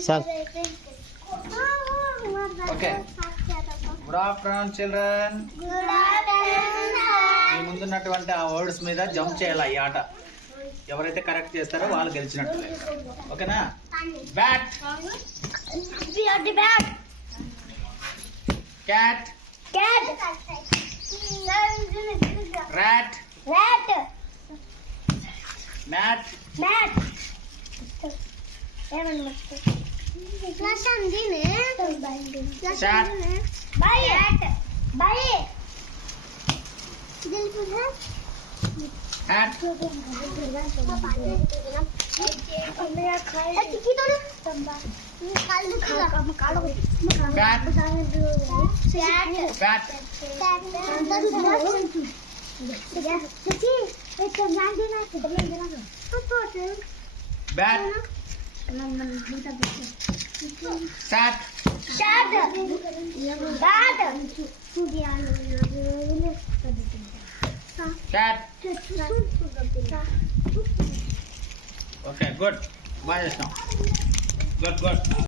Sir. Okay. Good afternoon, children. మీ ముందున్నటువంటి ఆ words మీద జంప్ చేయాలి ఈ ఆట. ఎవరైతే కరెక్ట్ చేస్తారో వాళ్ళు గెలిచినట్టు. ఓకేనా? Bat. Cat. Rat. Mat. Chat. Hat. Bat. Bat. Sat. Cat. Okay, good. Bye just now. Good.